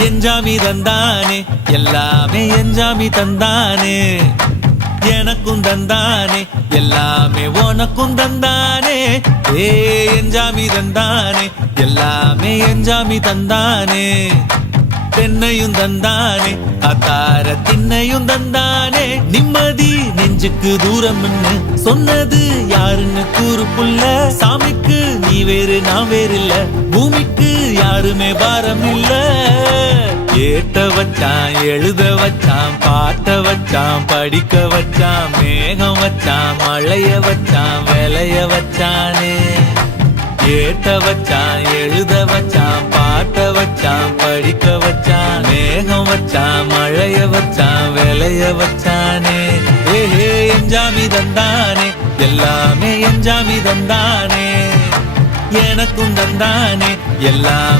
எஞ்சாமி தந்தானே எல்லாமே எஞ்சாமி தந்தானே எனக்கும் தந்தானே எல்லாமே உனக்கும் தந்தானே ஏ எஞ்சாமி தந்தானே எல்லாமே எஞ்சாமி தந்தானே தென்னையும் தந்தானே அத்தார திண்ணையும் தந்தானே நிம்மதி நெஞ்சுக்கு தூரம்னு சொன்னது யாருன்னு கூறு புள்ள சாமிக்கு நீ வேறு நான் வேறு இல்ல பூமிக்கு யாருமே பாரம் இல்ல ஏட்ட வச்சான் எழுத வச்சான் பாட்ட வச்சான் படிக்க வச்சான் மேகம் வச்சான் மழைய வச்சான் விளைய வச்சானே ஏட்ட வச்சான் எழுத வச்சான் பாட்ட வச்சான் படிக்க வச்சான் மேகம் வச்சான் மழைய வச்சான் விளைய வச்சானே ஏஹே எஞ்சாமி தந்தானே எல்லாமே எஞ்சாமி தந்தானே எனக்கும் தந்தானே எல்லாம்